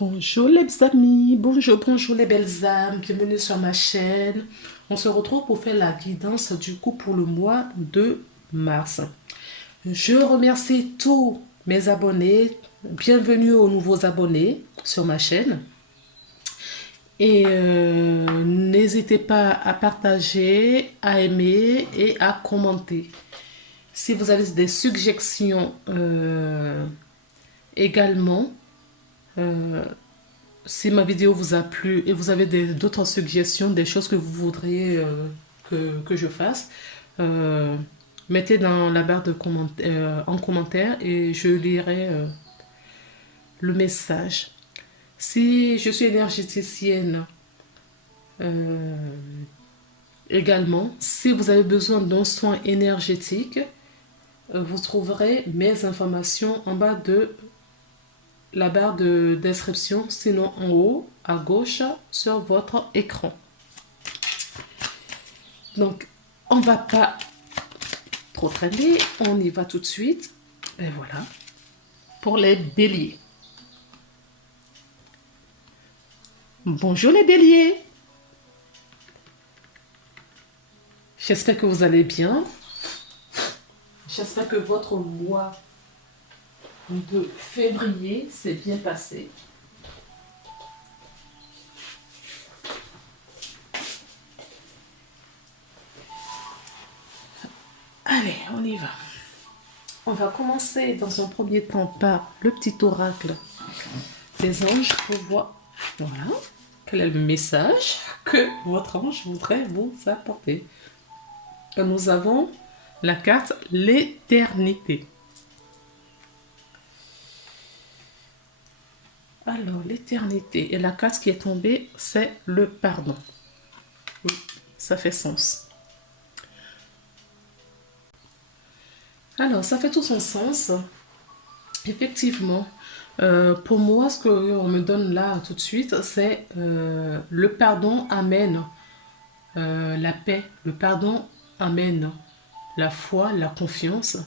Bonjour les amis, bonjour les belles âmes, bienvenue sur ma chaîne. On se retrouve pour faire la guidance du coup pour le mois de mars. Je remercie tous mes abonnés, bienvenue aux nouveaux abonnés sur ma chaîne. Et n'hésitez pas à partager, à aimer et à commenter. Si vous avez des suggestions également, si ma vidéo vous a plu et vous avez d'autres suggestions, des choses que vous voudriez que je fasse, mettez dans la barre de en commentaire et je lirai le message. Si je suis énergéticienne également, si vous avez besoin d'un soin énergétique, vous trouverez mes informations en bas de la barre de description, sinon en haut à gauche sur votre écran. Donc, on va pas trop traîner, on y va tout de suite. Et voilà, pour les béliers. Bonjour les béliers. J'espère que vous allez bien. J'espère que votre mois de février s'est bien passé. Allez, on y va. On va commencer dans un premier temps par le petit oracle des anges pour voir, voilà, quel est le message que votre ange voudrait vous apporter. Nous avons la carte l'éternité. Alors, l'éternité. Et la carte qui est tombée, c'est le pardon. Oui, ça fait sens. Alors, ça fait tout son sens. Effectivement, pour moi, ce qu'on me donne là tout de suite, c'est le pardon amène la paix. Le pardon amène la foi, la confiance.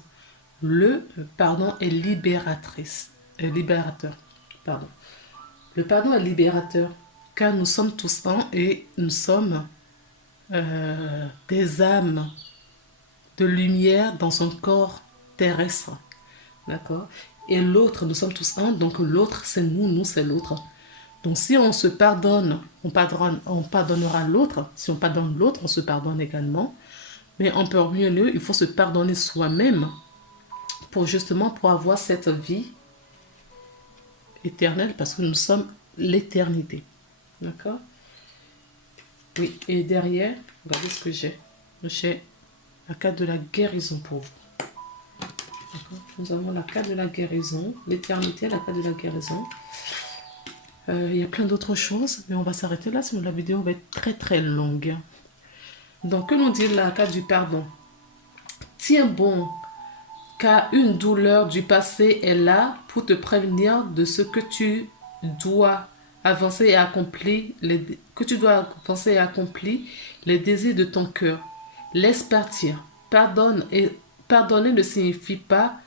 Le pardon est libérateur. Pardon. Le pardon est libérateur, car nous sommes tous un et nous sommes des âmes de lumière dans un corps terrestre. D'accord? Et l'autre, nous sommes tous un, donc l'autre c'est nous, nous c'est l'autre. Donc si on se pardonne, on pardonnera l'autre. Si on pardonne l'autre, on se pardonne également. Mais en premier lieu, il faut se pardonner soi-même pour avoir cette vie éternelle, parce que nous sommes l'éternité. D'accord? Oui, et derrière, regardez ce que j'ai. J'ai la carte de la guérison pour vous. D'accord? Nous avons la carte de la guérison, l'éternité, la carte de la guérison. Il y a plein d'autres choses, mais on va s'arrêter là, sinon la vidéo va être très très longue. Donc, que nous dit la carte du pardon? Tiens bon, car une douleur du passé est là pour te prévenir de ce que tu dois avancer et accomplir, les désirs de ton cœur. Laisse partir. Pardonner ne signifie pas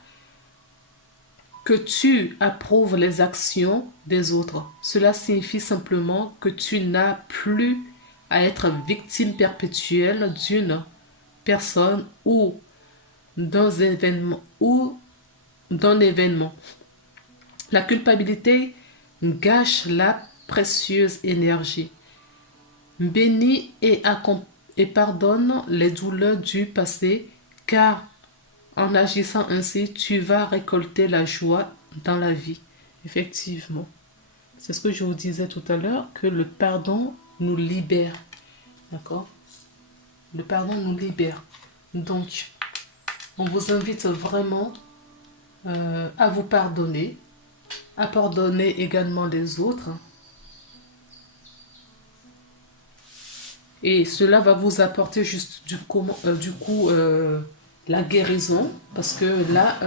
que tu approuves les actions des autres. Cela signifie simplement que tu n'as plus à être victime perpétuelle d'une personne ou d'un événement. La culpabilité gâche la précieuse énergie. Bénis et pardonne les douleurs du passé, car en agissant ainsi, tu vas récolter la joie dans la vie. Effectivement. C'est ce que je vous disais tout à l'heure, que le pardon nous libère. D'accord? Le pardon nous libère. Donc, on vous invite vraiment à vous pardonner, à pardonner également les autres. Et cela va vous apporter juste la guérison, parce que là,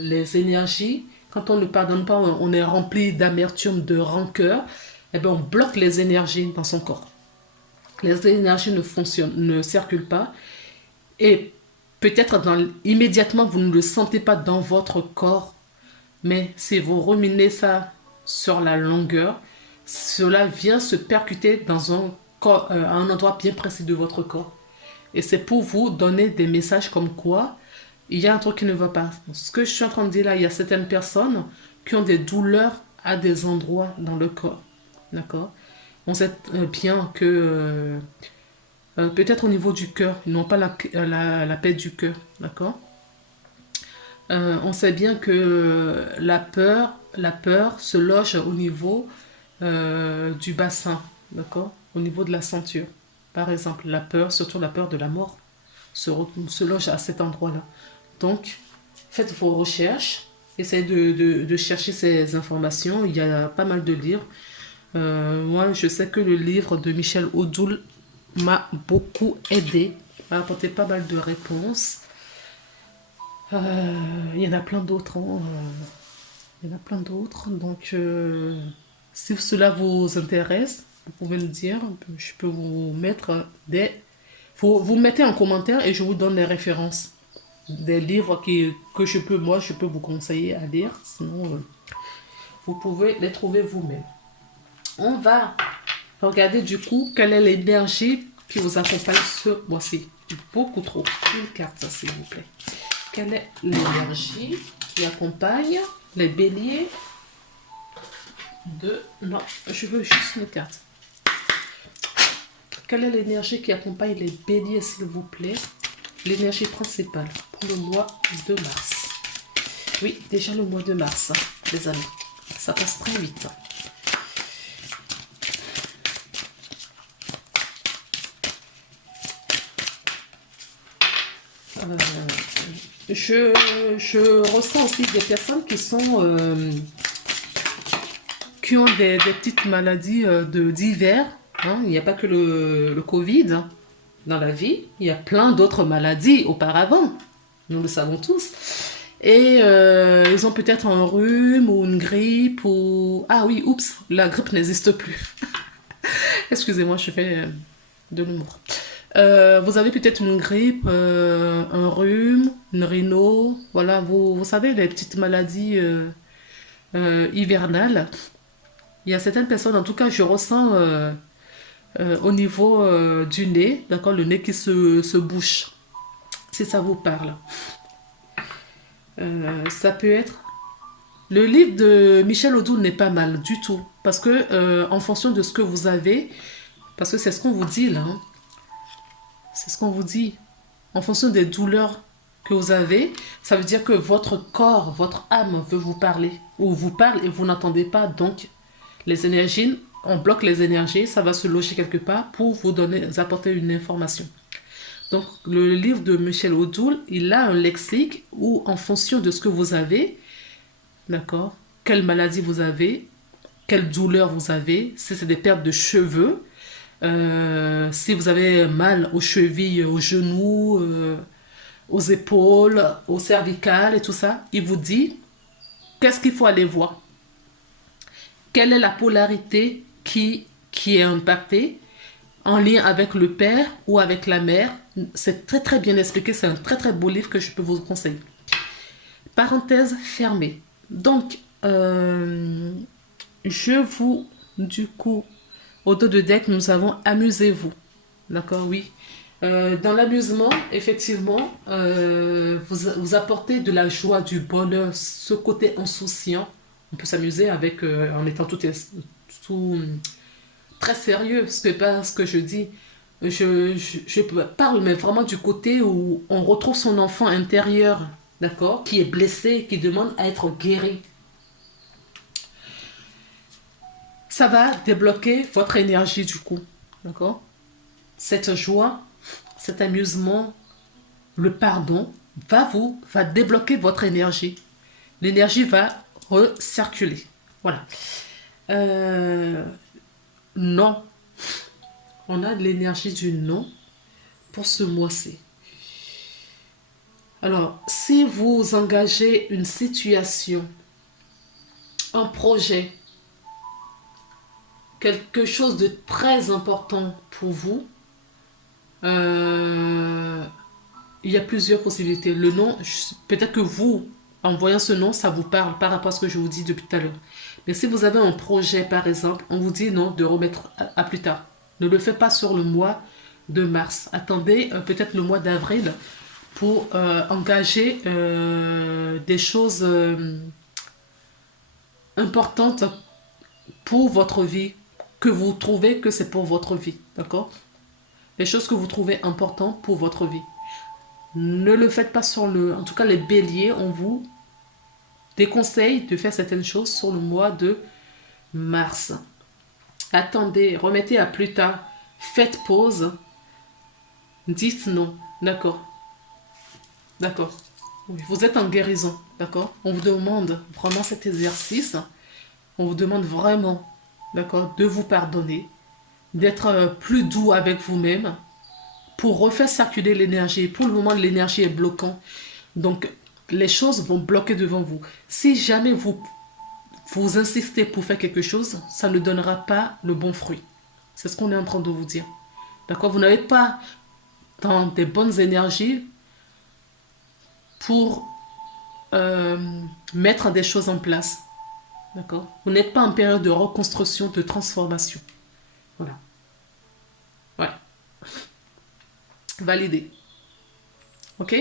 les énergies, quand on ne pardonne pas, on est rempli d'amertume, de rancœur, et bien on bloque les énergies dans son corps. Les énergies ne circulent pas, et peut-être immédiatement vous ne le sentez pas dans votre corps, mais si vous ruminez ça sur la longueur, cela vient se percuter dans un endroit bien précis de votre corps. Et c'est pour vous donner des messages comme quoi il y a un truc qui ne va pas. Ce que je suis en train de dire là, il y a certaines personnes qui ont des douleurs à des endroits dans le corps. D'accord? On sait bien que peut-être au niveau du cœur, ils n'ont pas la paix du cœur. D'accord? On sait bien que la peur se loge au niveau du bassin, d'accord? Au niveau de la ceinture. Par exemple, la peur, surtout la peur de la mort, se loge à cet endroit-là. Donc, faites vos recherches, essayez de chercher ces informations. Il y a pas mal de livres. Moi, je sais que le livre de Michel Odoul m'a beaucoup aidé, m'a apporté pas mal de réponses. Il y en a plein d'autres. Hein. Il y en a plein d'autres. Donc, si cela vous intéresse, vous pouvez me dire. Je peux vous mettre des... Vous mettez en commentaire et je vous donne les références des livres que je peux vous conseiller à lire. Sinon, vous pouvez les trouver vous-même. On va regarder du coup quelle est l'énergie qui vous accompagne ce mois-ci. Beaucoup trop. Une carte, s'il vous plaît. Quelle est l'énergie qui accompagne les béliers de... Non, je veux juste une carte. Quelle est l'énergie qui accompagne les béliers, s'il vous plaît? L'énergie principale pour le mois de mars. Oui, déjà le mois de mars, les amis. Ça passe très vite. Je ressens aussi des personnes qui ont des petites maladies d'hiver. Hein. Il n'y a pas que le Covid hein, dans la vie. Il y a plein d'autres maladies auparavant. Nous le savons tous. Et ils ont peut-être un rhume ou une grippe ou... Ah oui, oups, la grippe n'existe plus. Excusez-moi, je fais de l'humour. Vous avez peut-être une grippe, un rhume, une rhino, voilà, vous savez, les petites maladies hivernales. Il y a certaines personnes, en tout cas, je ressens au niveau du nez, d'accord, le nez qui se bouche, si ça vous parle. Ça peut être... Le livre de Michel Odoul n'est pas mal du tout, parce que en fonction de ce que vous avez, parce que c'est ce qu'on vous dit là, hein, c'est ce qu'on vous dit. En fonction des douleurs que vous avez, ça veut dire que votre corps, votre âme veut vous parler. Ou vous parle et vous n'entendez pas. Donc, les énergies, on bloque les énergies, ça va se loger quelque part pour vous apporter une information. Donc, le livre de Michel Odoul, il a un lexique où, en fonction de ce que vous avez, d'accord, quelle maladie vous avez, quelle douleur vous avez, si c'est des pertes de cheveux, si vous avez mal aux chevilles, aux genoux, aux épaules, aux cervicales et tout ça, il vous dit qu'est-ce qu'il faut aller voir. Quelle est la polarité qui est impactée en lien avec le père ou avec la mère. C'est très très bien expliqué, c'est un très très beau livre que je peux vous conseiller. Parenthèse fermée. Donc, je vous, du coup, au dos de deck, nous avons amusez-vous. D'accord, oui. Dans l'amusement, effectivement, vous apportez de la joie, du bonheur, ce côté insouciant. On peut s'amuser avec, en étant tout très sérieux. Ce n'est pas ce que je dis. Je parle, mais vraiment du côté où on retrouve son enfant intérieur, d'accord, qui est blessé, qui demande à être guéri. Ça va débloquer votre énergie du coup, d'accord? Cette joie, cet amusement, le pardon va débloquer votre énergie. L'énergie va recirculer. Voilà. Non. On a de l'énergie du non pour ce mois-ci. Alors, si vous engagez une situation, un projet, quelque chose de très important pour vous, il y a plusieurs possibilités. Le non, peut-être que vous en voyant ce nom, ça vous parle par rapport à ce que je vous dis depuis tout à l'heure. Mais si vous avez un projet, par exemple, on vous dit non, de remettre à plus tard. Ne le faites pas sur le mois de mars. Attendez peut-être le mois d'avril pour engager des choses importantes pour votre vie, que vous trouvez que c'est pour votre vie, d'accord? Les choses que vous trouvez importantes pour votre vie. Ne le faites pas sur le... En tout cas, les béliers, on vous déconseille de faire certaines choses sur le mois de mars. Attendez, remettez à plus tard, faites pause, dites non, d'accord? D'accord. Oui, vous êtes en guérison, d'accord? On vous demande vraiment cet exercice, on vous demande vraiment, d'accord, de vous pardonner, d'être plus doux avec vous-même pour refaire circuler l'énergie. Pour le moment, l'énergie est bloquante. Donc, les choses vont bloquer devant vous. Si jamais vous insistez pour faire quelque chose, ça ne donnera pas le bon fruit. C'est ce qu'on est en train de vous dire. D'accord? Vous n'avez pas dans des bonnes énergies pour mettre des choses en place. D'accord? Vous n'êtes pas en période de reconstruction, de transformation. Voilà. Ouais. Validé. Ok?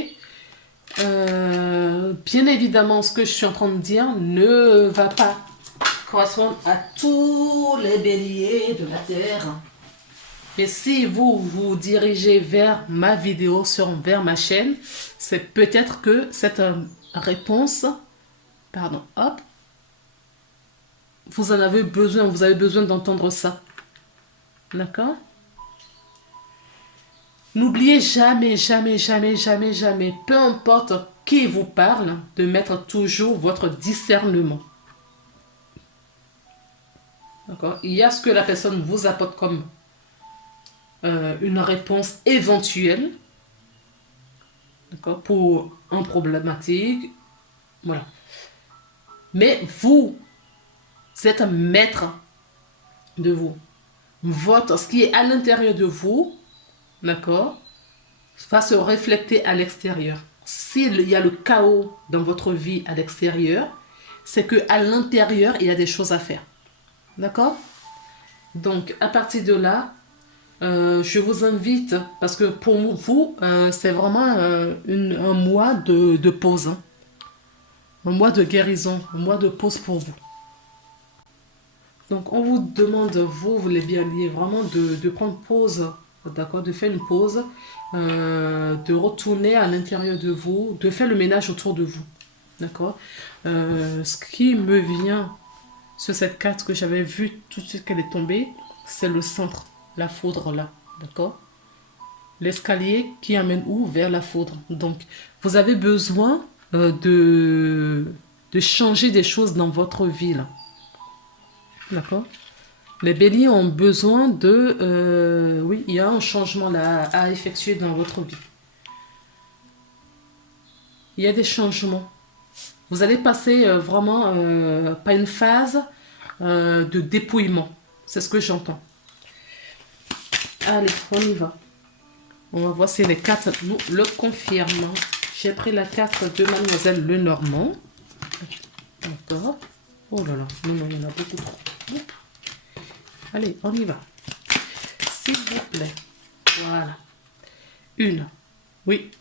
Bien évidemment, ce que je suis en train de dire ne va pas correspondre à tous les béliers de la Terre. Mais si vous vous dirigez vers ma vidéo, vers ma chaîne, c'est peut-être que cette réponse, pardon, hop, vous en avez besoin, vous avez besoin d'entendre ça. D'accord? N'oubliez jamais, jamais, jamais, jamais, jamais, peu importe qui vous parle, de mettre toujours votre discernement. D'accord? Il y a ce que la personne vous apporte comme une réponse éventuelle, d'accord, pour un problématique, voilà. Mais vous êtes maître de vous. Ce qui est à l'intérieur de vous, d'accord, va se refléter à l'extérieur. S'il y a le chaos dans votre vie à l'extérieur, c'est qu'à l'intérieur, il y a des choses à faire. D'accord? Donc, à partir de là, je vous invite, parce que pour vous, c'est vraiment un mois de pause. Hein. Un mois de guérison, un mois de pause pour vous. Donc, on vous demande, vous les béliers, vraiment de prendre pause, d'accord, de faire une pause, de retourner à l'intérieur de vous, de faire le ménage autour de vous, d'accord. Ce qui me vient sur cette carte que j'avais vue tout de suite qu'elle est tombée, c'est le centre, la foudre là, d'accord. L'escalier qui amène où? Vers la foudre. Donc, vous avez besoin de changer des choses dans votre vie là. D'accord? Les béliers ont besoin de... oui, il y a un changement là à effectuer dans votre vie. Il y a des changements. Vous allez passer vraiment par une phase de dépouillement. C'est ce que j'entends. Allez, on y va. On va voir si les cartes nous le confirment. J'ai pris la carte de Mademoiselle Lenormand. D'accord. Oh là là, non, il y en a beaucoup trop. Allez, on y va. S'il vous plaît. Voilà. Une. Oui.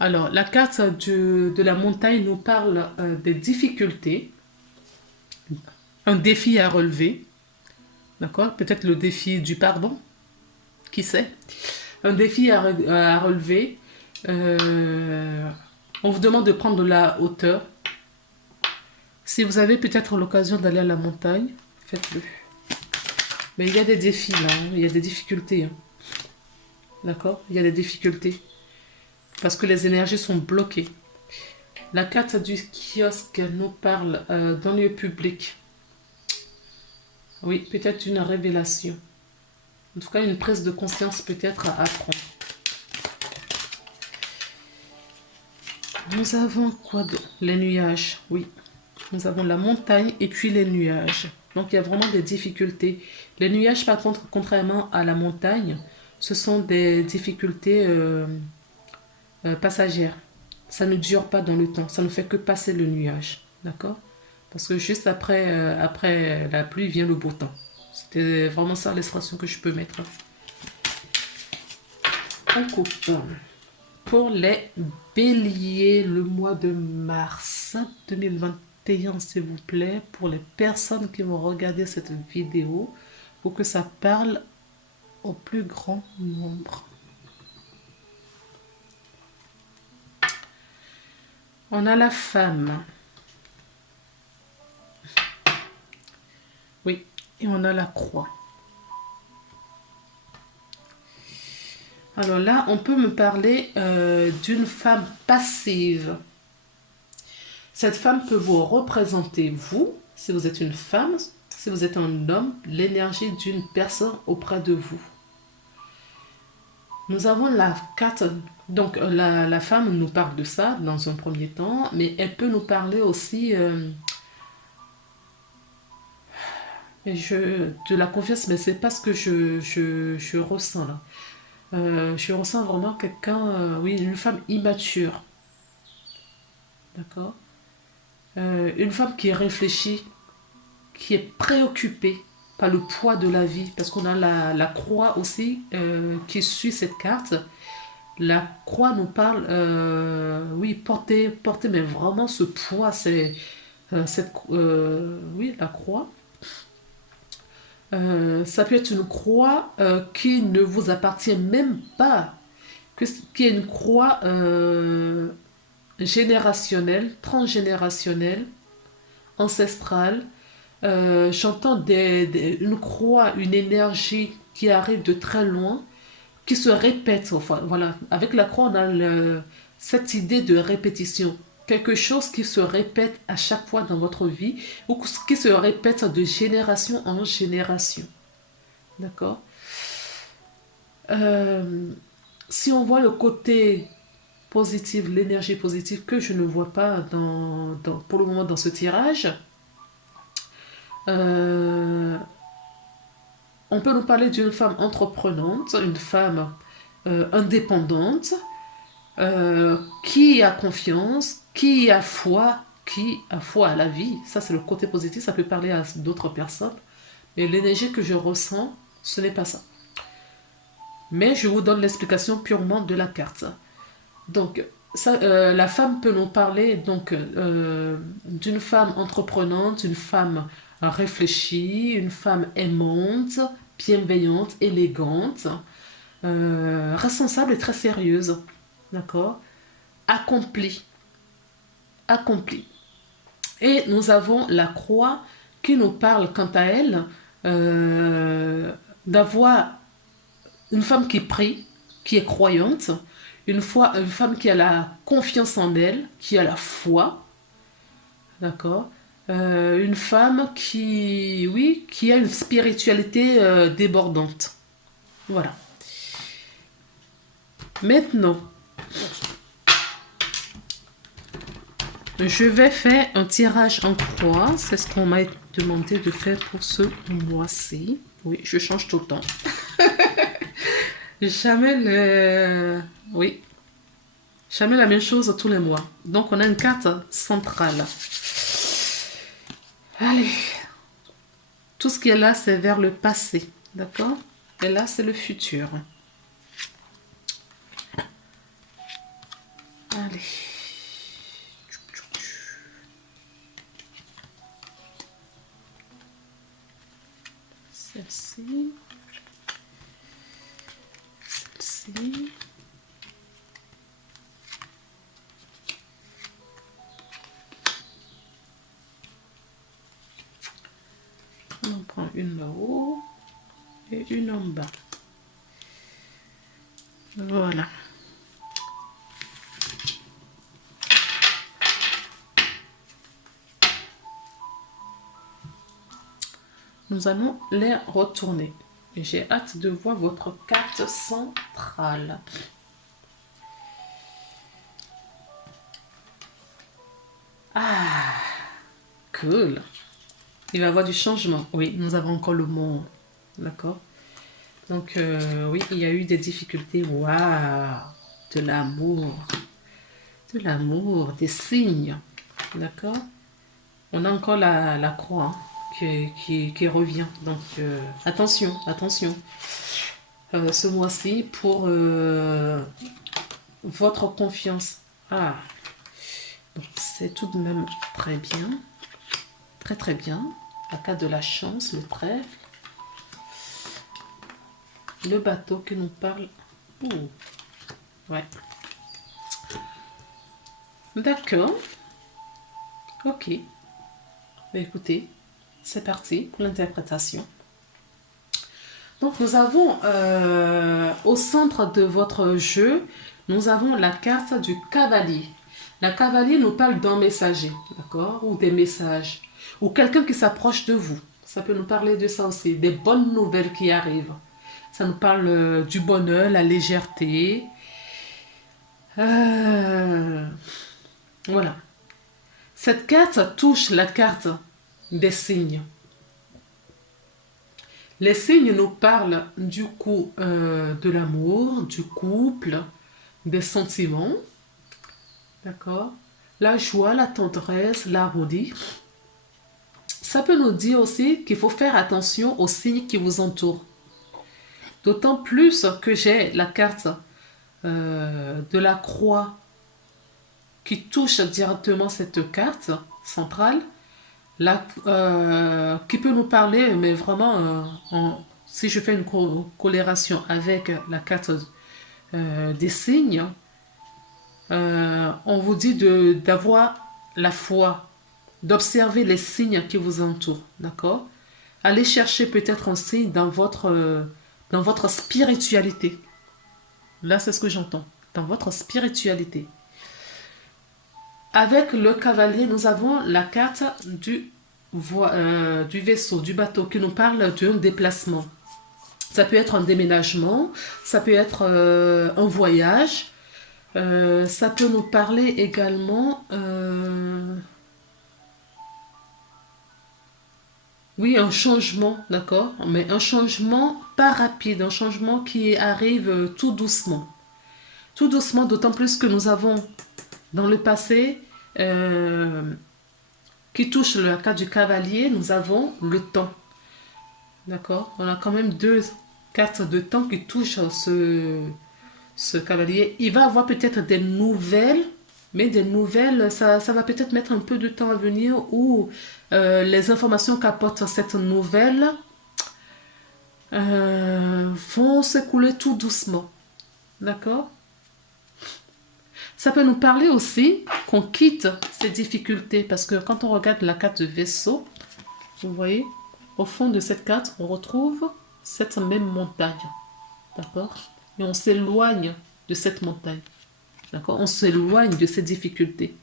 Alors, la carte de la montagne nous parle des difficultés. Un défi à relever. D'accord? Peut-être le défi du pardon. Qui sait? Un défi à relever. On vous demande de prendre de la hauteur. Si vous avez peut-être l'occasion d'aller à la montagne, faites-le. Mais il y a des défis là, hein. Il y a des difficultés. Hein. D'accord? Il y a des difficultés. Parce que les énergies sont bloquées. La carte du kiosque nous parle d'un lieu public. Oui, peut-être une révélation. En tout cas, une prise de conscience peut-être à prendre. Nous avons quoi d'autre? Les nuages, oui. Nous avons la montagne et puis les nuages. Donc, il y a vraiment des difficultés. Les nuages, par contre, contrairement à la montagne, ce sont des difficultés passagères. ça ne dure pas dans le temps, ça ne fait que passer le nuage, d'accord? Parce que juste après, après la pluie vient le beau temps. C'était vraiment ça l'expression que je peux mettre. On coupe. Pour les béliers, le mois de mars 2021, s'il vous plaît, pour les personnes qui vont regarder cette vidéo, pour que ça parle au plus grand nombre. On a la femme. Oui, et on a la croix. Alors là, on peut me parler d'une femme passive. Cette femme peut vous représenter, vous, si vous êtes une femme, si vous êtes un homme, l'énergie d'une personne auprès de vous. Nous avons la carte, donc la femme nous parle de ça dans un premier temps, mais elle peut nous parler aussi de la confiance, mais c'est pas ce que je ressens là. Je ressens vraiment quelqu'un, oui, une femme immature. D'accord? Une femme qui réfléchit, qui est préoccupée par le poids de la vie. Parce qu'on a la croix aussi qui suit cette carte. La croix nous parle, oui, porter, mais vraiment ce poids, c'est oui, la croix. Ça peut être une croix qui ne vous appartient même pas, qui est une croix générationnelle, transgénérationnelle, ancestrale. J'entends une croix, une énergie qui arrive de très loin, qui se répète. Enfin, voilà. Avec la croix, on a cette idée de répétition. Quelque chose qui se répète à chaque fois dans votre vie ou qui se répète de génération en génération. D'accord? Si on voit le côté positif, l'énergie positive que je ne vois pas pour le moment dans ce tirage, on peut nous parler d'une femme entreprenante, une femme indépendante, qui a confiance, qui a foi à la vie. Ça, c'est le côté positif, ça peut parler à d'autres personnes. Mais l'énergie que je ressens, ce n'est pas ça. Mais je vous donne l'explication purement de la carte. Donc, ça, la femme peut nous parler donc d'une femme entreprenante, une femme réfléchie, une femme aimante, bienveillante, élégante, responsable et très sérieuse. D'accord? Accomplie. Accomplie. Et nous avons la croix qui nous parle quant à elle d'avoir une femme qui prie, qui est croyante, une femme qui a la confiance en elle, qui a la foi, d'accord, une femme oui, qui a une spiritualité débordante. Voilà. Maintenant, je vais faire un tirage en croix. C'est ce qu'on m'a demandé de faire pour ce mois-ci. Oui, je change tout le temps. Oui. Jamais la même chose tous les mois. Donc, on a une carte centrale. Allez. Tout ce qui est là, c'est vers le passé. D'accord? Et là, c'est le futur. Allez. Celle-ci. Celle-ci. On prend une là-haut et une en bas. Voilà. Nous allons les retourner. J'ai hâte de voir votre carte centrale. Ah, cool. Il va y avoir du changement. Oui, nous avons encore le mot. D'accord? Donc, oui, il y a eu des difficultés. Waouh! De l'amour. De l'amour, des signes. D'accord? On a encore la croix hein, qui revient. Donc, attention, attention. Ce mois-ci, pour votre confiance. Ah, donc c'est tout de même très bien. Très, très bien. La carte de la chance, le trèfle. Le bateau qui nous parle. Ouh. Ouais. D'accord. Ok. Mais écoutez, c'est parti pour l'interprétation. Donc nous avons au centre de votre jeu, nous avons la carte du cavalier. La cavalier nous parle d'un messager, d'accord? Ou des messages. Ou quelqu'un qui s'approche de vous. Ça peut nous parler de ça aussi. Des bonnes nouvelles qui arrivent. Ça nous parle du bonheur, la légèreté. Voilà. Cette carte touche la carte des signes. Les signes nous parlent du coup de l'amour, du couple, des sentiments. D'accord? La joie, la tendresse, l'harmonie. Ça peut nous dire aussi qu'il faut faire attention aux signes qui vous entourent. D'autant plus que j'ai la carte de la croix qui touche directement cette carte centrale, qui peut nous parler, mais vraiment, si je fais une corrélation avec la carte des signes, on vous dit d'avoir la foi, d'observer les signes qui vous entourent, d'accord? Allez chercher peut-être un signe dans votre spiritualité. Là, c'est ce que j'entends. Dans votre spiritualité. Avec le cavalier, nous avons la carte du vaisseau, du bateau, qui nous parle d'un déplacement. Ça peut être un déménagement, ça peut être un voyage, ça peut nous parler également... oui, un changement, d'accord? Mais un changement pas rapide, un changement qui arrive tout doucement. Tout doucement, d'autant plus que nous avons dans le passé, qui touche le cas du cavalier, nous avons le temps. D'accord? On a quand même deux cartes de temps qui touchent ce cavalier. Il va avoir peut-être des nouvelles, mais des nouvelles, ça va peut-être mettre un peu de temps à venir ou les informations qu'apporte cette nouvelle vont s'écouler tout doucement. D'accord? Ça peut nous parler aussi qu'on quitte ces difficultés parce que quand on regarde la carte de vaisseau, vous voyez, au fond de cette carte, on retrouve cette même montagne. D'accord? Et on s'éloigne de cette montagne. D'accord? On s'éloigne de ces difficultés.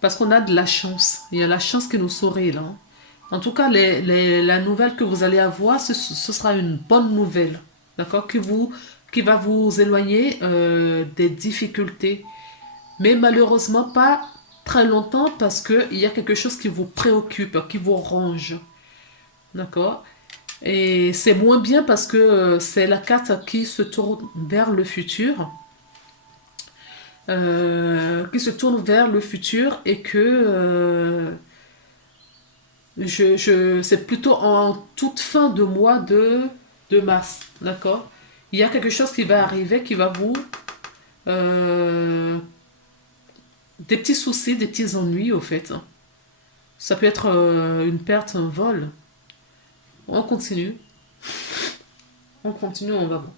Parce qu'on a de la chance. Il y a la chance qui nous sourit là. En tout cas, la nouvelle que vous allez avoir, ce sera une bonne nouvelle. D'accord? Qui va vous éloigner des difficultés. Mais malheureusement, pas très longtemps parce qu'il y a quelque chose qui vous préoccupe, qui vous ronge. D'accord? Et c'est moins bien parce que c'est la carte qui se tourne vers le futur. Qui se tourne vers le futur et que c'est plutôt en toute fin de mois de mars. D'accord? Il y a quelque chose qui va arriver qui va vous... des petits soucis, des petits ennuis au fait. Ça peut être une perte, un vol. On continue. On continue, on va voir.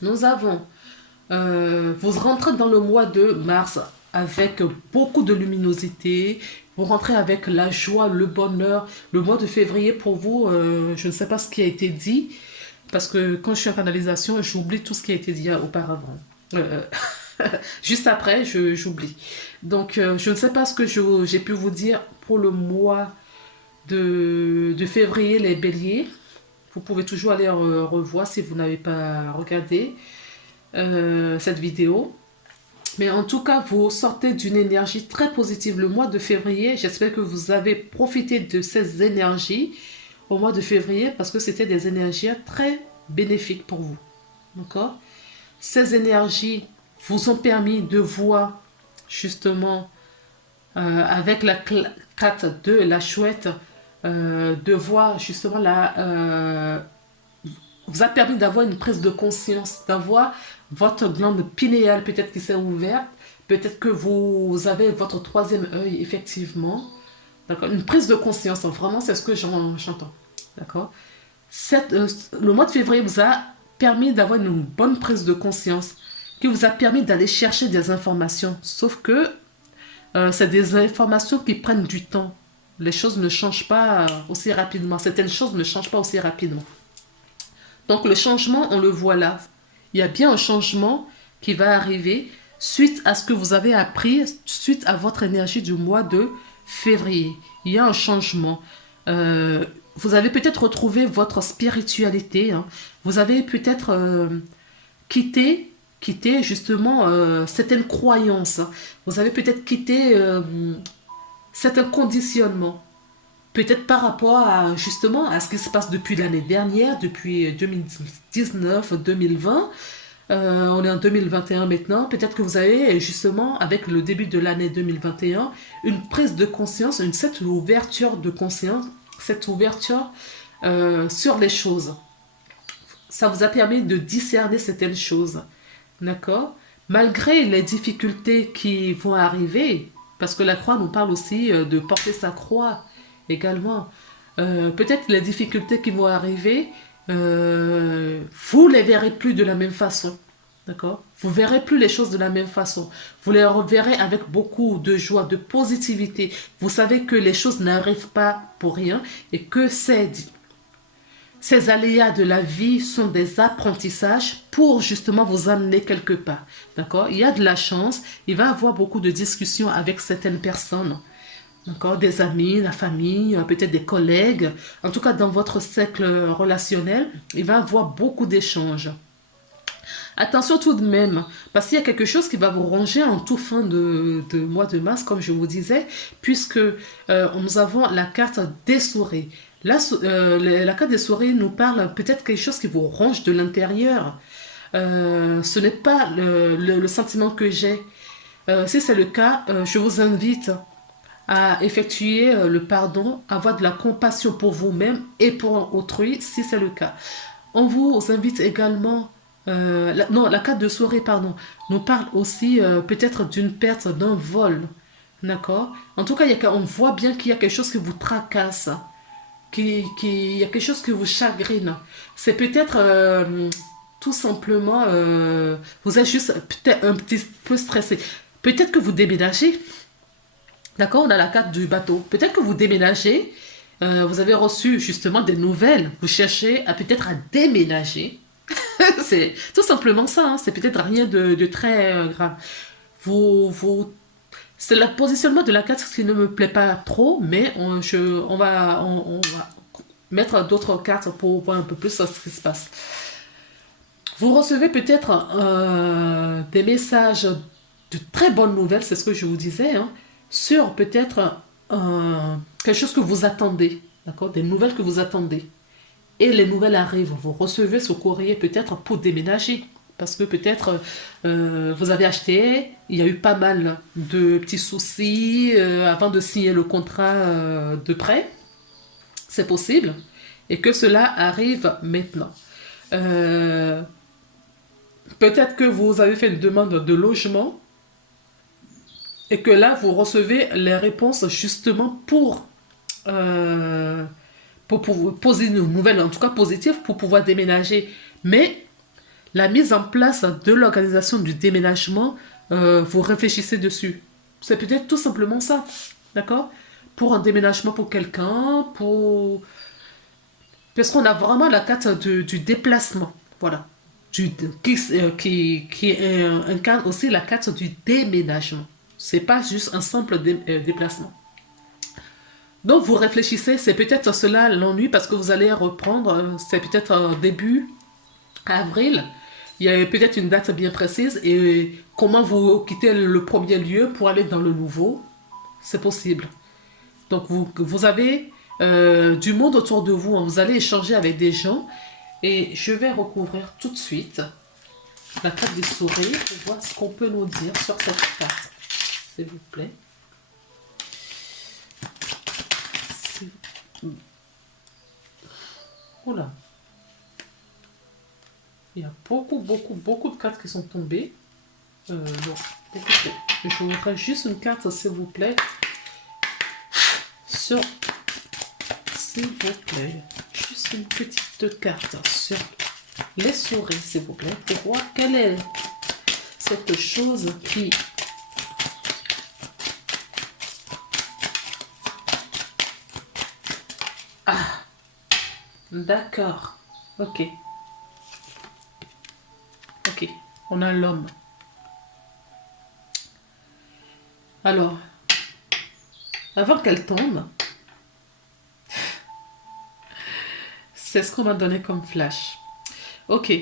Nous avons... vous rentrez dans le mois de mars avec beaucoup de luminosité. Vous rentrez avec la joie, le bonheur. Le mois de février, pour vous, je ne sais pas ce qui a été dit. Parce que quand je suis en canalisation, j'oublie tout ce qui a été dit auparavant. Juste après, j'oublie. Donc, je ne sais pas ce que j'ai pu vous dire pour le mois de février, les béliers. Vous pouvez toujours aller revoir si vous n'avez pas regardé cette vidéo. Mais en tout cas, vous sortez d'une énergie très positive. Le mois de février, j'espère que vous avez profité de ces énergies au mois de février parce que c'était des énergies très bénéfiques pour vous. D'accord? ces énergies vous ont permis de voir justement avec la carte de la chouette, de voir justement vous a permis d'avoir une prise de conscience, d'avoir votre glande pinéale peut-être qui s'est ouverte, peut-être que vous avez votre troisième œil effectivement, d'accord, une prise de conscience, vraiment c'est ce que j'entends, d'accord. Le mois de février vous a permis d'avoir une bonne prise de conscience, qui vous a permis d'aller chercher des informations, sauf que c'est des informations qui prennent du temps. Les choses ne changent pas aussi rapidement. Certaines choses ne changent pas aussi rapidement. Donc le changement, on le voit là. Il y a bien un changement qui va arriver suite à ce que vous avez appris, suite à votre énergie du mois de février. Il y a un changement. Vous avez peut-être retrouvé votre spiritualité. Hein. Vous avez peut-être quitté justement certaines croyances. Vous avez peut-être quitté certains conditionnements. Peut-être par rapport à justement à ce qui se passe depuis l'année dernière, depuis 2019, 2020. On est en 2021 maintenant. Peut-être que vous avez justement, avec le début de l'année 2021, une prise de conscience, cette ouverture de conscience, cette ouverture sur les choses. Ça vous a permis de discerner certaines choses. D'accord? Malgré les difficultés qui vont arriver, parce que la croix nous parle aussi de porter sa croix également. Peut-être les difficultés qui vont arriver, vous ne les verrez plus de la même façon. D'accord? Vous ne verrez plus les choses de la même façon. Vous les reverrez avec beaucoup de joie, de positivité. Vous savez que les choses n'arrivent pas pour rien et que ces aléas de la vie sont des apprentissages pour justement vous amener quelque part. D'accord? Il y a de la chance. Il va y avoir beaucoup de discussions avec certaines personnes. D'accord? Des amis, la famille, peut-être des collègues. En tout cas, dans votre cercle relationnel, il va y avoir beaucoup d'échanges. Attention tout de même, parce qu'il y a quelque chose qui va vous ronger en tout fin de mois de mars, comme je vous disais, puisque nous avons la carte des souris. La carte des souris nous parle peut-être quelque chose qui vous ronge de l'intérieur. Ce n'est pas le sentiment que j'ai. Si c'est le cas, je vous invite à effectuer le pardon, avoir de la compassion pour vous-même et pour autrui, si c'est le cas. On vous invite également, la carte de souris, pardon, nous parle aussi peut-être d'une perte d'un vol. D'accord? En tout cas, on voit bien qu'il y a quelque chose qui vous tracasse. Il y a quelque chose qui vous chagrine. C'est peut-être tout simplement, vous êtes juste peut-être un petit peu stressé. Peut-être que vous déménagez. D'accord, on a la carte du bateau. Peut-être que vous déménagez. Vous avez reçu justement des nouvelles. Vous cherchez peut-être à déménager. C'est tout simplement ça. Hein. C'est peut-être rien de très grave. C'est le positionnement de la carte qui ne me plaît pas trop, mais on va mettre d'autres cartes pour voir un peu plus ce qui se passe. Vous recevez peut-être des messages de très bonnes nouvelles, c'est ce que je vous disais, hein, sur peut-être quelque chose que vous attendez, d'accord, des nouvelles que vous attendez. Et les nouvelles arrivent, vous recevez ce courrier peut-être pour déménager. Parce que peut-être vous avez acheté, il y a eu pas mal de petits soucis avant de signer le contrat de prêt. C'est possible. Et que cela arrive maintenant. Peut-être que vous avez fait une demande de logement et que là, vous recevez les réponses justement pour poser une nouvelle, en tout cas positive, pour pouvoir déménager. Mais la mise en place de l'organisation du déménagement, vous réfléchissez dessus. C'est peut-être tout simplement ça, d'accord? Pour un déménagement pour quelqu'un, parce qu'on a vraiment la carte du déplacement, voilà. Qui incarne aussi la carte du déménagement. C'est pas juste un simple déplacement. Donc vous réfléchissez, c'est peut-être cela l'ennui parce que vous allez reprendre, c'est peut-être début avril. Il y a peut-être une date bien précise et comment vous quittez le premier lieu pour aller dans le nouveau, c'est possible. Donc vous avez du monde autour de vous, vous allez échanger avec des gens et je vais recouvrir tout de suite la carte des souris pour voir ce qu'on peut nous dire sur cette carte. S'il vous plaît. Oula. Il y a beaucoup de cartes qui sont tombées. Non, écoutez, je voudrais juste une carte, s'il vous plaît. S'il vous plaît, juste une petite carte sur les souris, s'il vous plaît, pour voir quelle est cette chose qui... Ah, d'accord, ok. Ok, on a l'homme. Alors, avant qu'elle tombe, c'est ce qu'on m'a donné comme flash. Ok,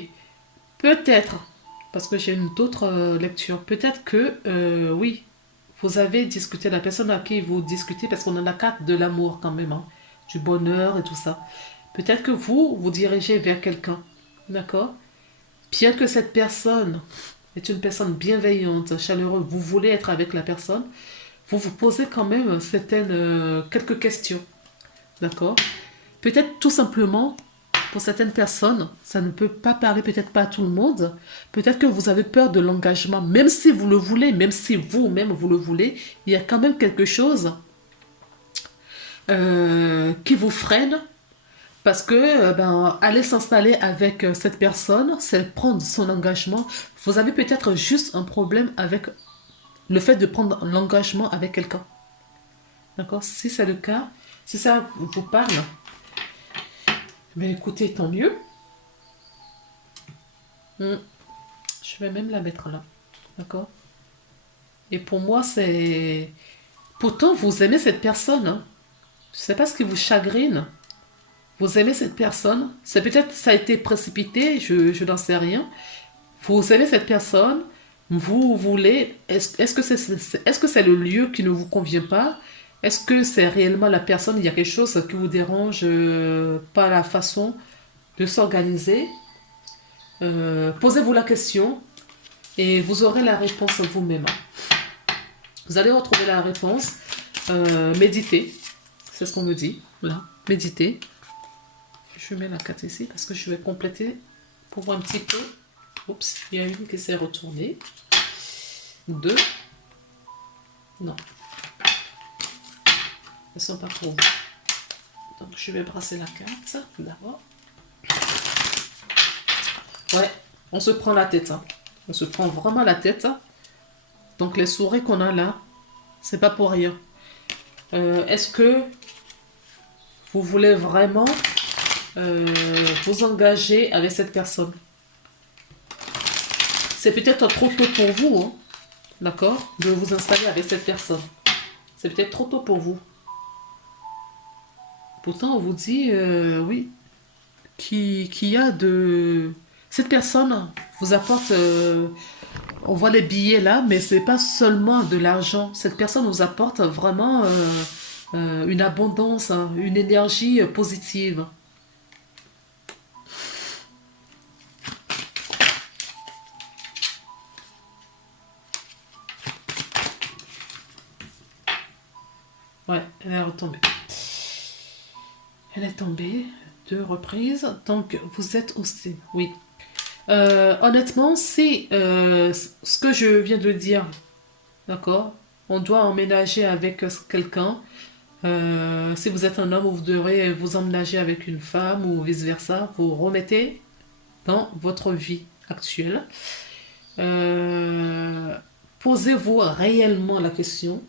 peut-être, parce que j'ai une autre lecture, peut-être que, oui, vous avez discuté, la personne à qui vous discutez, parce qu'on a la carte de l'amour quand même, hein, du bonheur et tout ça. Peut-être que vous dirigez vers quelqu'un, d'accord? Bien que cette personne est une personne bienveillante, chaleureuse, vous voulez être avec la personne, vous vous posez quand même quelques questions, d'accord? Peut-être tout simplement, pour certaines personnes, ça ne peut pas parler peut-être pas à tout le monde. Peut-être que vous avez peur de l'engagement, même si vous le voulez, même si vous-même vous le voulez, il y a quand même quelque chose qui vous freine. Parce que aller s'installer avec cette personne, c'est prendre son engagement. Vous avez peut-être juste un problème avec le fait de prendre l'engagement avec quelqu'un. D'accord? Si c'est le cas, si ça vous parle, mais écoutez, tant mieux. Je vais même la mettre là. D'accord? Et pour moi, c'est... Pourtant, vous aimez cette personne. Hein. Je ne sais pas ce qui vous chagrine. Vous aimez cette personne. C'est peut-être ça a été précipité, je n'en sais rien. Vous aimez cette personne. Vous voulez... Est-ce que c'est le lieu qui ne vous convient pas? Est-ce que c'est réellement la personne? Il y a quelque chose qui vous dérange par la façon de s'organiser? Posez-vous la question et vous aurez la réponse vous-même. Vous allez retrouver la réponse. Méditez. C'est ce qu'on me dit. Là, méditez. Je mets la carte ici parce que je vais compléter pour voir un petit peu. Oups, il y a une qui s'est retournée. 2. Non. Elles ne sont pas pour vous. Donc, je vais brasser la carte d'abord. Ouais, on se prend la tête. Hein. On se prend vraiment la tête. Donc, les souris qu'on a là, c'est pas pour rien. Est-ce que vous voulez vraiment vous engager avec cette personne? C'est peut-être trop tôt pour vous, hein, d'accord, de vous installer avec cette personne. C'est peut-être trop tôt pour vous. Pourtant, on vous dit, oui, qu'il y a de... Cette personne vous apporte... on voit les billets là, mais ce n'est pas seulement de l'argent. Cette personne nous apporte vraiment une abondance, hein, une énergie positive. Ouais, elle est retombée. Elle est tombée 2 reprises. Donc, vous êtes aussi... Oui. Honnêtement, c'est ce que je viens de dire. D'accord? On doit emménager avec quelqu'un. Si vous êtes un homme, vous devrez vous emménager avec une femme ou vice-versa. Vous remettez dans votre vie actuelle. Posez-vous réellement la question.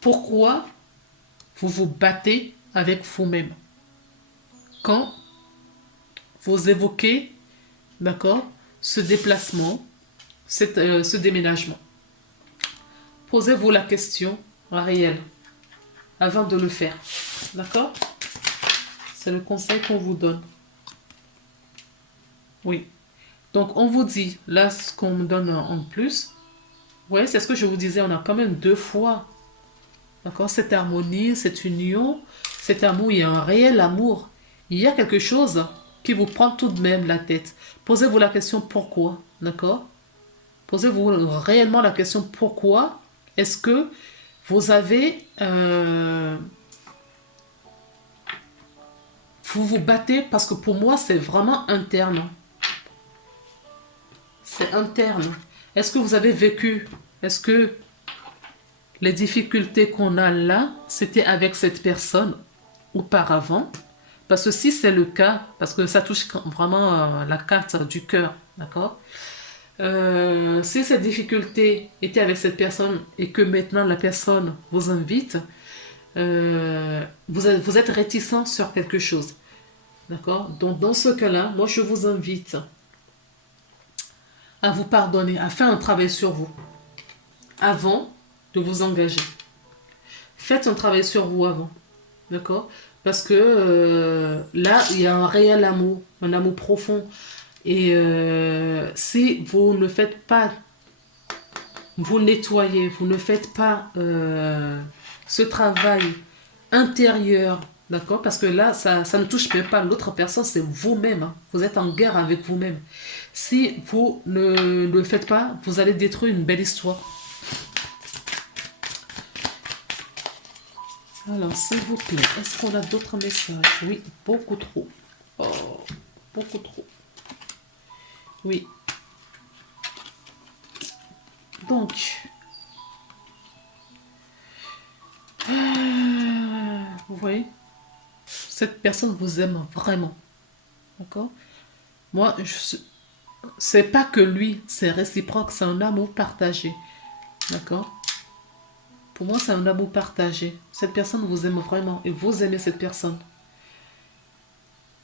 Pourquoi vous vous battez avec vous-même? Quand vous évoquez, d'accord, ce déplacement, ce déménagement. Posez-vous la question réelle avant de le faire. D'accord? C'est le conseil qu'on vous donne. Oui. Donc, on vous dit, là, ce qu'on me donne en plus, ouais, c'est ce que je vous disais, on a quand même 2 fois, d'accord, cette harmonie, cette union, cet amour, il y a un réel amour. Il y a quelque chose qui vous prend tout de même la tête. Posez-vous la question pourquoi, d'accord? Posez-vous réellement la question pourquoi est-ce que vous avez... vous vous battez parce que pour moi, c'est vraiment interne. C'est interne. Est-ce que vous avez vécu? Est-ce que les difficultés qu'on a là, c'était avec cette personne auparavant? Parce que si c'est le cas, parce que ça touche vraiment la carte du cœur, d'accord? Si cette difficulté était avec cette personne et que maintenant la personne vous invite, vous êtes réticent sur quelque chose, d'accord? Donc dans ce cas-là, moi je vous invite à vous pardonner, à faire un travail sur vous avant de vous engager. Faites un travail sur vous avant, d'accord? Parce que là, il y a un réel amour, un amour profond. Et si vous ne faites pas, vous nettoyez, vous ne faites pas ce travail intérieur, d'accord? Parce que là, ça ne touche même pas l'autre personne, c'est vous-même. Hein. Vous êtes en guerre avec vous-même. Si vous ne le faites pas, vous allez détruire une belle histoire. Alors, s'il vous plaît, est-ce qu'on a d'autres messages? Oui, beaucoup trop. Oh, beaucoup trop. Oui. Donc, vous voyez, cette personne vous aime vraiment. D'accord? Moi, c'est pas que lui, c'est réciproque, c'est un amour partagé. D'accord? Pour moi, c'est un amour partagé. Cette personne vous aime vraiment et vous aimez cette personne.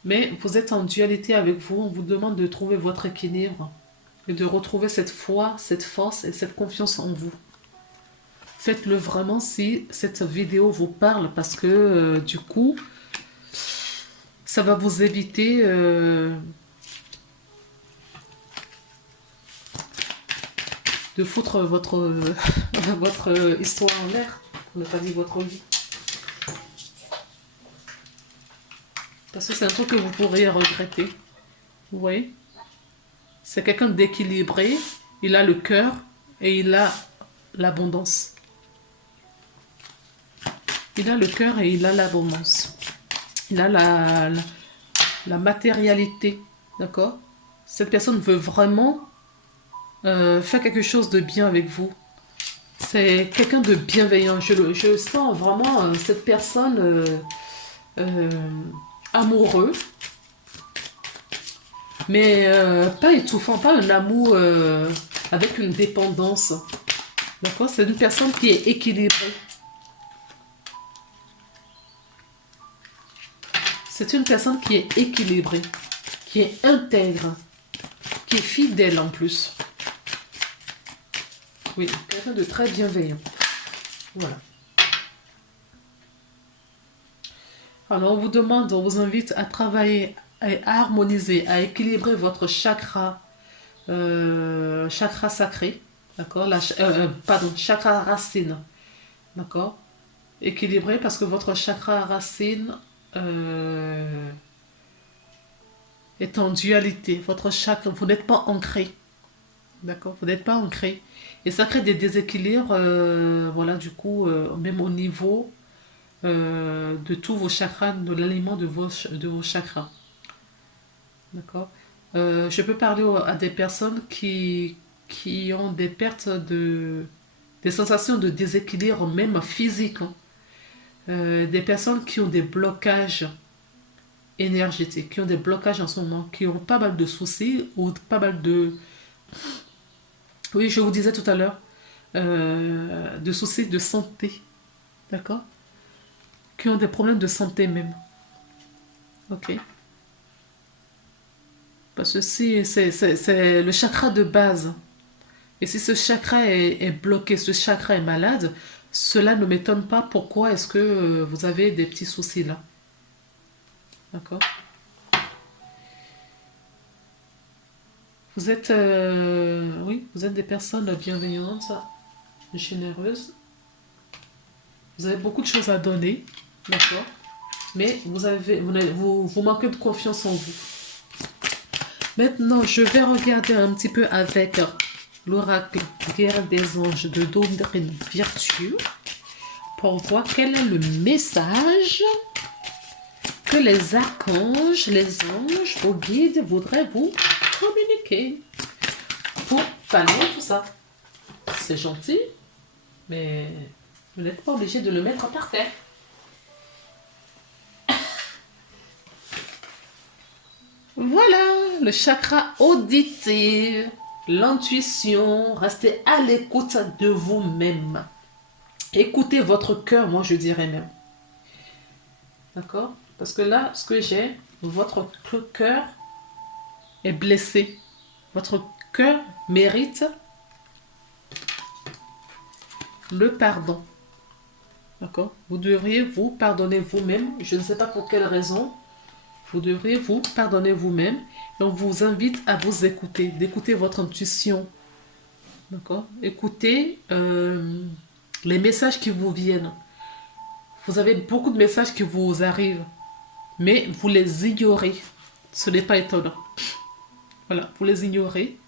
Mais vous êtes en dualité avec vous, on vous demande de trouver votre équilibre et de retrouver cette foi, cette force et cette confiance en vous. Faites-le vraiment si cette vidéo vous parle parce que du coup, ça va vous éviter de foutre votre, votre histoire en l'air, pour ne pas dire votre vie. Parce que c'est un truc que vous pourriez regretter. Vous voyez? C'est quelqu'un d'équilibré, il a le cœur et il a l'abondance. Il a le cœur et il a l'abondance. Il a la matérialité, d'accord? Cette personne veut vraiment faire quelque chose de bien avec vous. C'est quelqu'un de bienveillant. Je sens vraiment cette personne amoureux, mais pas étouffant, pas un amour avec une dépendance. D'accord? C'est une personne qui est équilibrée. C'est une personne qui est équilibrée, qui est intègre, qui est fidèle en plus. Oui, quelqu'un de très bienveillant. Voilà. Alors, on vous demande, on vous invite à travailler, à harmoniser, à équilibrer votre chakra, chakra sacré, d'accord? Pardon, chakra racine, d'accord? Équilibrer parce que votre chakra racine est en dualité. Votre chakra, vous n'êtes pas ancré, d'accord? Vous n'êtes pas ancré. Et ça crée des déséquilibres, voilà, du coup, même au niveau de tous vos chakras, de l'alignement de vos chakras. D'accord? Je peux parler à des personnes qui ont des pertes des sensations de déséquilibre, même physique. Hein. Des personnes qui ont des blocages énergétiques, qui ont des blocages en ce moment, qui ont pas mal de soucis ou pas mal de... Oui, je vous disais tout à l'heure, de soucis de santé. D'accord? Qui ont des problèmes de santé même. Ok? Parce que si c'est le chakra de base. Et si ce chakra est bloqué, ce chakra est malade, cela ne m'étonne pas pourquoi est-ce que vous avez des petits soucis là. D'accord? Vous êtes, oui, vous êtes des personnes bienveillantes, généreuses. Vous avez beaucoup de choses à donner, d'accord? Mais vous manquez de confiance en vous. Maintenant, je vais regarder un petit peu avec l'oracle Guerre des anges de Dominique Virtue pour voir quel est le message que les archanges, les anges, vos guides voudraient vous communiquer pour pallier tout ça. C'est gentil, mais vous n'êtes pas obligé de le mettre par terre. Voilà, le chakra auditif, l'intuition, restez à l'écoute de vous-même. Écoutez votre cœur, moi je dirais même. D'accord? Parce que là, ce que j'ai, votre cœur est blessé. Votre cœur mérite le pardon. D'accord? Vous devriez vous pardonner vous-même. Je ne sais pas pour quelle raison. Vous devriez vous pardonner vous-même. Et on vous invite à vous écouter, d'écouter votre intuition. D'accord? Écoutez les messages qui vous viennent. Vous avez beaucoup de messages qui vous arrivent, mais vous les ignorez. Ce n'est pas étonnant. Voilà, vous les ignorez.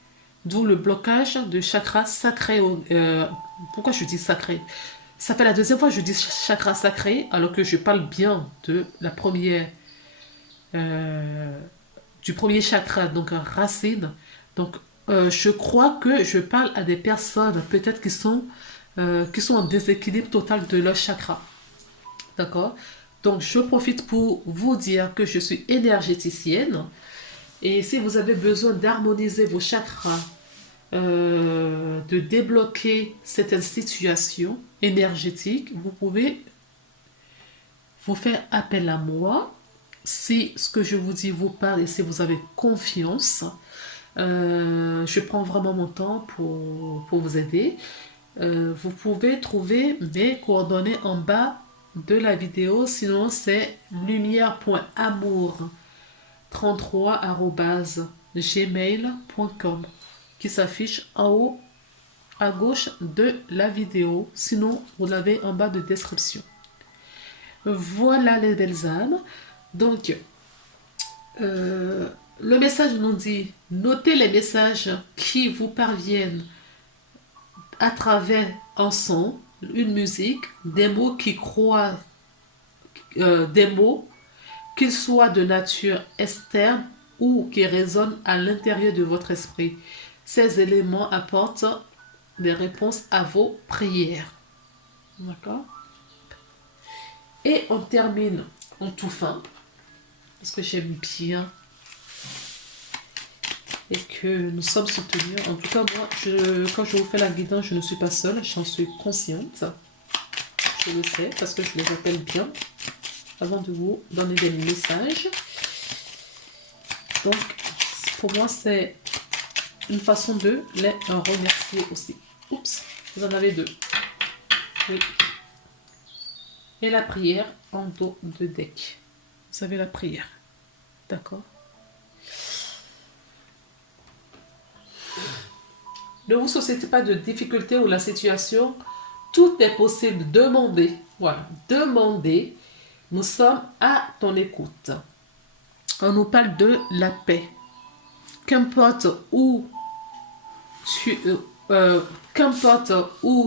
D'où le blocage du chakra sacré. Pourquoi je dis sacré? Ça fait la deuxième fois que je dis chakra sacré, alors que je parle bien de la première, du premier chakra, donc racine. Donc, je crois que je parle à des personnes peut-être qui sont en déséquilibre total de leur chakra. D'accord? Donc, je profite pour vous dire que je suis énergéticienne. Et si vous avez besoin d'harmoniser vos chakras, de débloquer certaines situations énergétiques, vous pouvez vous faire appel à moi. Si ce que je vous dis vous parle et si vous avez confiance, je prends vraiment mon temps pour vous aider. Vous pouvez trouver mes coordonnées en bas de la vidéo. Sinon, c'est lumière.amour33@gmail.com qui s'affiche en haut à gauche de la vidéo. Sinon, vous l'avez en bas de description. Voilà les belles âmes. Donc, le message nous dit, notez les messages qui vous parviennent à travers un son, une musique, des mots qui croient, des mots, qu'ils soient de nature externe ou qui résonnent à l'intérieur de votre esprit. Ces éléments apportent des réponses à vos prières. D'accord? Et on termine en tout fin, parce que j'aime bien et que nous sommes soutenus. En tout cas, moi, quand je vous fais la guidance, je ne suis pas seule, j'en suis consciente. Je le sais, parce que je les appelle bien avant de vous donner des messages. Donc, pour moi, c'est une façon de les remercier aussi. Oups, vous en avez deux. Oui. Et la prière en dos de deck. Vous savez la prière. D'accord? Ne vous souciez pas de difficultés ou la situation. Tout est possible. Demandez. Voilà. Demandez. Nous sommes à ton écoute. On nous parle de la paix. Qu'importe où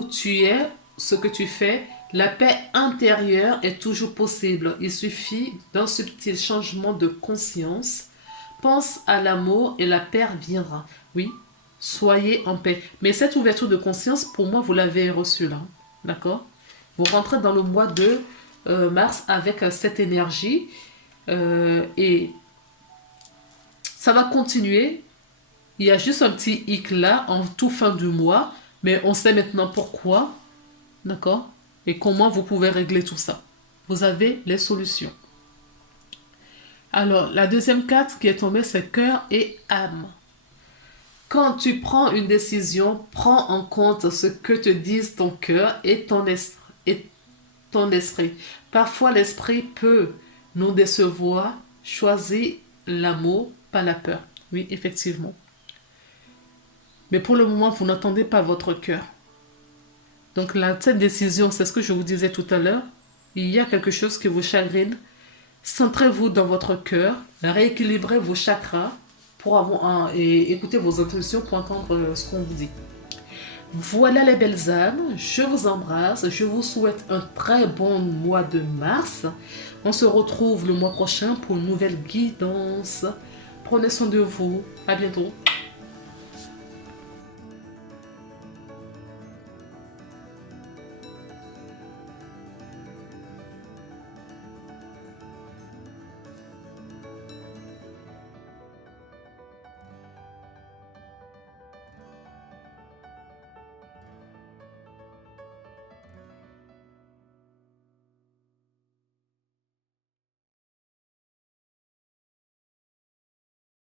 tu es, ce que tu fais, la paix intérieure est toujours possible. Il suffit d'un subtil changement de conscience. Pense à l'amour et la paix viendra. Oui, soyez en paix. Mais cette ouverture de conscience, pour moi, vous l'avez reçue là. D'accord? Vous rentrez dans le mois de mars avec cette énergie et ça va continuer. Il y a juste un petit hic là en tout fin du mois, mais on sait maintenant pourquoi, d'accord? Et comment vous pouvez régler tout ça. Vous avez les solutions. Alors, la deuxième carte qui est tombée, c'est cœur et âme. Quand tu prends une décision, prends en compte ce que te disent ton cœur et ton esprit. Parfois, l'esprit peut nous décevoir. Choisis l'amour, pas la peur. Oui, effectivement. Mais pour le moment, vous n'entendez pas votre cœur. Donc, cette décision, c'est ce que je vous disais tout à l'heure. Il y a quelque chose qui vous chagrine. Centrez-vous dans votre cœur. Rééquilibrez vos chakras. et écouter vos intuitions pour entendre ce qu'on vous dit. Voilà les belles âmes, je vous embrasse, je vous souhaite un très bon mois de mars. On se retrouve le mois prochain pour une nouvelle guidance. Prenez soin de vous, à bientôt.